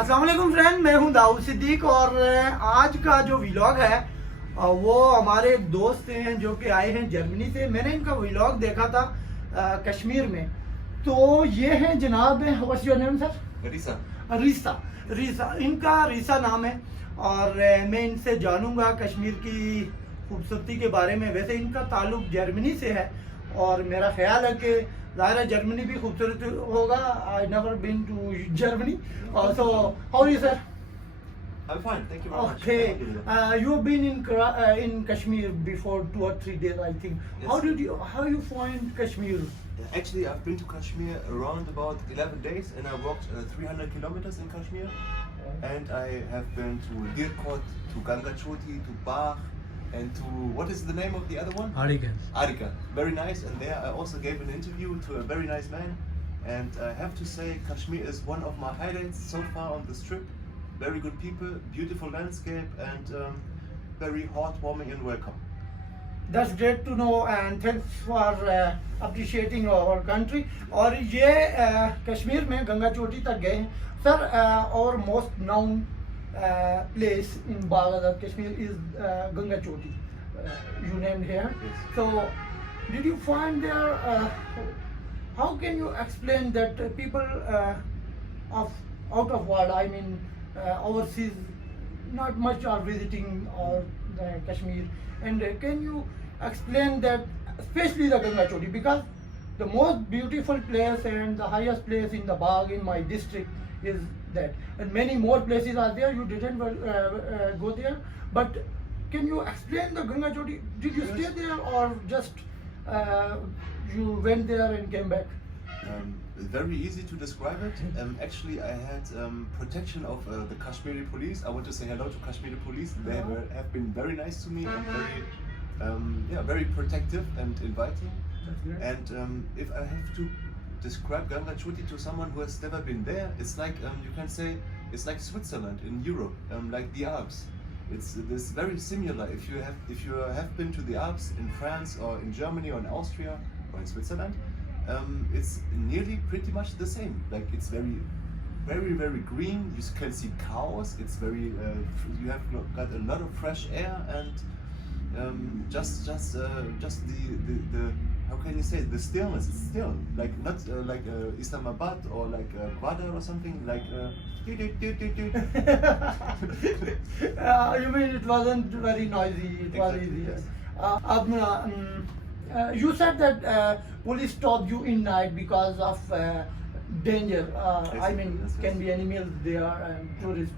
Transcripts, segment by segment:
अस्सलाम वालेकुम फ्रेंड, मैं हूं दाऊद सिद्दीक और आज का जो व्लॉग है वो हमारे एक दोस्त हैं जो कि आए हैं जर्मनी से। मैंने इनका व्लॉग देखा था कश्मीर में। तो ये हैं जनाब, व्हाट्स योर नेम सर? रीसा। रीसा। रीसा, इनका रीसा नाम है और मैं इनसे जानूंगा कश्मीर की खूबसूरती के बारे में। वैसे इनका ताल्लुक जर्मनी से है और मेरा ख्याल है कि ज़ाहिर है जर्मनी भी खूबसूरत होगा। I never been to Germany. So how are you sir? I'm fine, thank you very much. Okay, you've been in Kashmir before 2 or 3 days, I think. Yes. How you find Kashmir? Actually, I've been to Kashmir around about 11 days and I walked 300 kilometers in Kashmir. And I have been to Dirkot, to Ganga Choti, to Bach, and to, what is the name of the other one? Arika. Arika. Very nice. And there I also gave an interview to a very nice man. And I have to say, Kashmir is one of my highlights so far on this trip. Very good people, beautiful landscape, and very heartwarming and welcome. That's great to know and thanks for appreciating our country. और ये कश्मीर में गंगा चोटी तक गए हैं sir. और most noun place in Baghdad, Kashmir is Ganga Choti. You named here. Yes. So, did you find there? How can you explain that people of out of world, I mean overseas, not much are visiting or Kashmir, and can you explain that, especially the Ganga Choti, because the most beautiful place and the highest place in the Bagh in my district is that, and many more places are there. You didn't go there, but can you explain the Ganga Choti? Did you stay there or just you went there and came back? Very easy to describe it. Actually, I had protection of the Kashmiri police. I want to say hello to Kashmiri police. They have been very nice to me and very protective and inviting. That's great. And if I have to describe Ganga Choti to someone who has never been there, it's like you can say it's like Switzerland in Europe, like the Alps. It's very similar. If you have been to the Alps in France or in Germany or in Austria or in Switzerland, it's nearly pretty much the same. Like it's very green. You can see cows. It's very you have got a lot of fresh air and just the how can you say, the stillness? It's still like not like Islamabad or like Gwadar or something like. You mean it wasn't very noisy? It was Exactly, easy. yes. You said that police stopped you in night because of danger. I mean, Yes, can yes. be animals there and tourists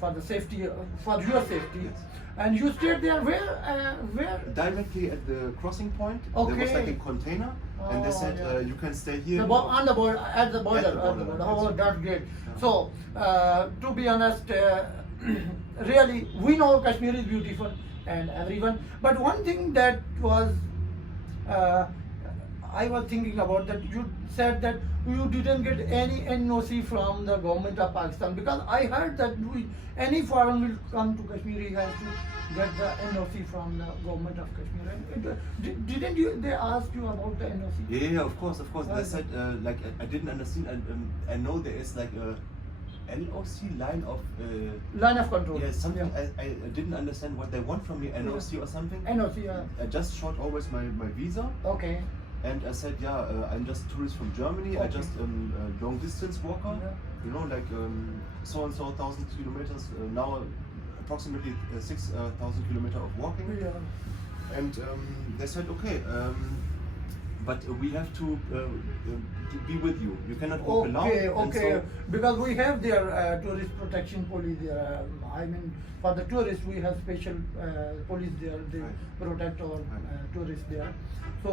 for the safety, for your safety. Yes. And you stayed there where? Where? Directly at the crossing point, there was Okay. like a container, and they Oh, said yeah. you can stay here. On the border, at the border. Oh, yes. that's great. Yeah. So, to be honest, really, we know Kashmir is beautiful and everyone. But one thing that was, I was thinking about that. You said that you didn't get any NOC from the government of Pakistan, because I heard that any foreign will come to Kashmir, he has to get the NOC from the government of Kashmir. Didn't you? They asked you about the NOC? Yeah, of course. They said like I didn't understand. I know there is like a LOC line of. Line of control. Yeah, something. Yeah. I didn't understand what they want from me, NOC or something. NOC, yeah. I just showed always my visa, Okay. and I said, I'm just tourist from Germany. I Okay. just long distance walker. Yeah. You know, like so and so 1,000 kilometers. Now approximately 6,000 kilometers of walking. Yeah. And they said, okay, but we have to be with you. You cannot walk alone. Okay, And okay. so- Because we have their tourist protection police there. I mean, for the tourists, we have special police there. They Right. protect our Right. tourists there. So,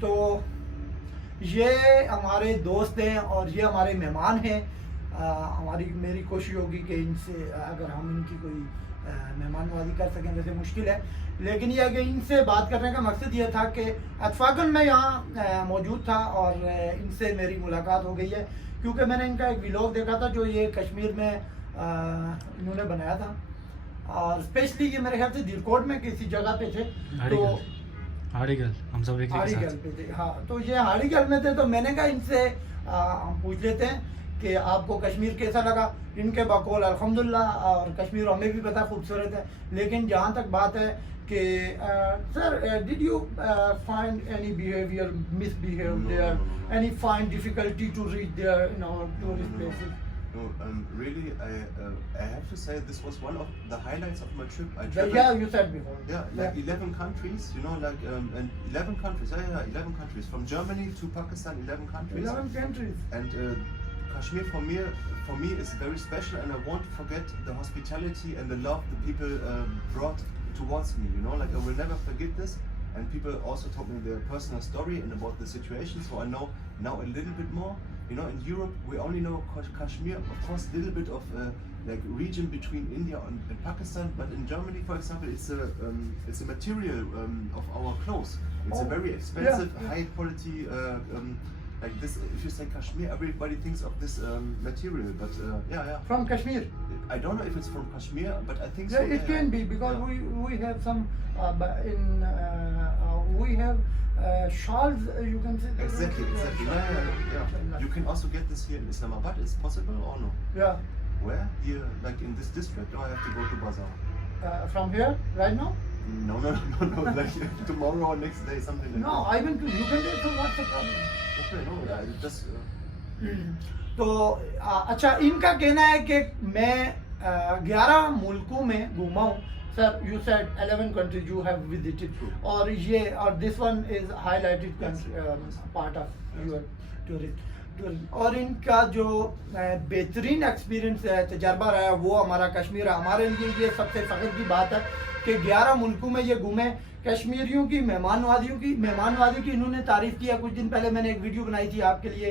तो ये हमारे दोस्त हैं और ये हमारे मेहमान हैं। मेरी कोशिश होगी कि इनसे अगर हम इनकी कोई मेहमान नवाजी कर सकें, वैसे मुश्किल है, लेकिन ये कि इनसे बात करने का मकसद ये था कि इत्तफ़ाक़न मैं यहाँ मौजूद था और इनसे मेरी मुलाकात हो गई है, क्योंकि मैंने इनका एक व्लॉग देखा था जो ये कश्मीर में इन्होंने बनाया था, और स्पेशली ये मेरे ख्याल से दिलकोट में किसी जगह पे थे। तो हाड़ीगल, हम सब एक हाड़ीगल पे थे। हाँ, तो ये हाड़ीगल में थे, तो मैंने कहा इनसे हम पूछ लेते हैं कि आपको कश्मीर कैसा लगा। इनके बकौल अल्हम्दुलिल्लाह, और कश्मीर हमें भी पता खूबसूरत है, लेकिन जहाँ तक बात है कि sir, did you find any behaviour misbehave there, any find difficulty to reach there in our tourist places? No, really, I have to say this was one of the highlights of my trip. I traveled, Yeah, you said before. yeah, like 11 countries, you know, like and 11 countries, yeah, 11 countries, from Germany to Pakistan, 11 countries. 11 countries. And Kashmir for me is very special, and I won't forget the hospitality and the love the people brought towards me. You know, like I will never forget this. And people also told me their personal story and about the situation, so I know now a little bit more. You know, in Europe we only know Kashmir, of course, a little bit of like region between India and Pakistan. But in Germany, for example, it's a material of our clothes. It's a very expensive, high quality. Like this, if you say Kashmir, everybody thinks of this material. But yeah. From Kashmir. I don't know if it's from Kashmir, but I think so. Yeah, it can be, because we have some we have shawls, you can say. Exactly. Yeah. You can also get this here in Islamabad. It's possible or no? Yeah. Where? Here, like in this district, or I have to go to Bazaar? From here, right now? No. Like tomorrow or next day, something like No, I mean, you can do it, so what's the problem? that. Okay, no, I just. तो अच्छा, इनका कहना है कि मैं 11 मुल्कों में घूमा हूँ। Sir, you said 11 countries you have visited, और ये और this one is highlighted part of your tourist. और इनका जो बेहतरीन एक्सपीरियंस है, तजर्बा रहा है, वो हमारा कश्मीर है। हमारे लिए ये सबसे फ़ख्र की बात है कि 11 मुल्कों में ये घूमे। कश्मीरियों की मेहमानवादी की इन्होंने तारीफ़ किया। कुछ दिन पहले मैंने एक वीडियो बनाई थी आपके लिए,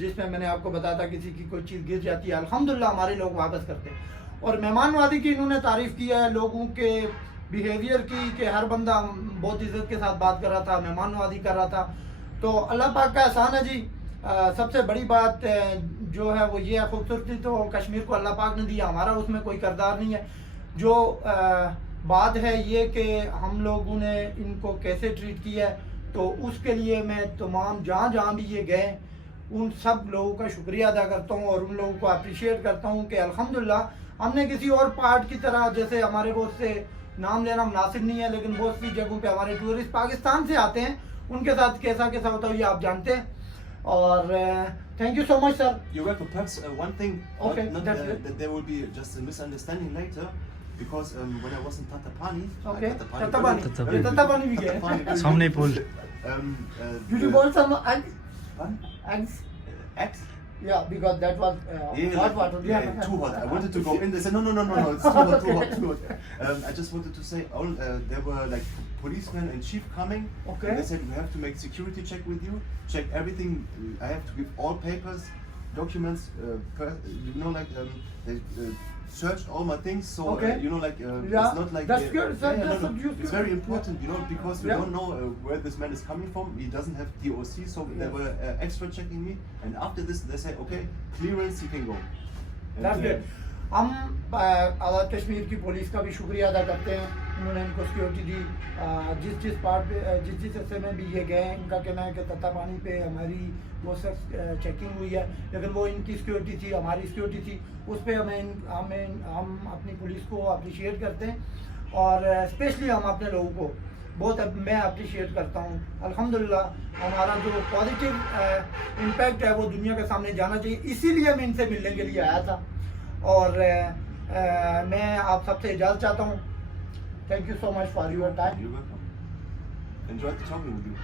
जिसमें मैंने आपको बताया था किसी की कोई चीज़ गिर जाती है, अल्हम्दुलिल्लाह हमारे लोग वापस करते हैं। और मेहमानवादी की इन्होंने तारीफ़ किया है, लोगों के बिहेवियर की, कि हर बंदा बहुत इज़्ज़त के साथ बात कर रहा था, मेहमानवादी कर रहा था। तो अल्लाह पाक का एहसान है जी। सबसे बड़ी बात जो है वो ये है, खूबसूरती तो कश्मीर को अल्लाह पाक ने दिया, हमारा उसमें कोई किरदार नहीं है। जो बात है ये कि हम लोगों ने इनको कैसे ट्रीट किया है, तो उसके लिए मैं तमाम जहाँ भी ये गए उन सब लोगों का शुक्रिया अदा करता हूँ, और उन लोगों को अप्रिशिएट करता हूँ कि अल्हम्दुलिल्लाह हमने किसी और पार्ट की तरह, जैसे हमारे बहुत से नाम लेना मुनासिब नहीं है, लेकिन बहुत सी जगहों पे हमारे टूरिस्ट पाकिस्तान से आते हैं, उनके साथ कैसा होता है ये आप जानते हैं। और thank you so much sir. You're welcome. Perhaps one thing, Okay, not that's that there will be just a misunderstanding later, because when I was in Tatapani, Okay, Tatapani, Tatapani भी गए। सामने पुल। Did you want some eggs? Eggs? Yeah, because that was hot water. Yeah, too hot. I wanted to go in. They said no, it's too hot. I just wanted to say, there were like policemen and chief coming. Okay. And they said we have to make security check with you, check everything. I have to give all papers, documents. They searched all my things. So Okay. it's not like that's good. That's no. what you It's very important, because we Yeah. don't know where this man is coming from. He doesn't have DOC, so they were extra checking me. And after this, they say, okay, clearance, you can go. And, That's good. हम आज़ाद कश्मीर की police का भी शुक्रिया अदा करते हैं, उन्होंने इनको सिक्योरिटी दी। जिस पार्ट पे जिस हिस्से में भी ये गए, इनका कहना है कि तत्तापानी पे हमारी वो सब चेकिंग हुई है, लेकिन वो इनकी सिक्योरिटी थी, हमारी सिक्योरिटी थी, उस पर हम अपनी पुलिस को अप्रिशिएट करते हैं, और स्पेशली हम अपने लोगों को बहुत मैं अप्रिशिएट करता हूँ। अल्हम्दुलिल्लाह हमारा जो पॉजिटिव इम्पैक्ट है वो दुनिया के सामने जाना चाहिए, इसीलिए मैं इनसे मिलने के लिए आया था। और मैं आप सबसे इजाज़त चाहता हूँ। Thank you so much for your time. You're welcome. Enjoyed talking with you.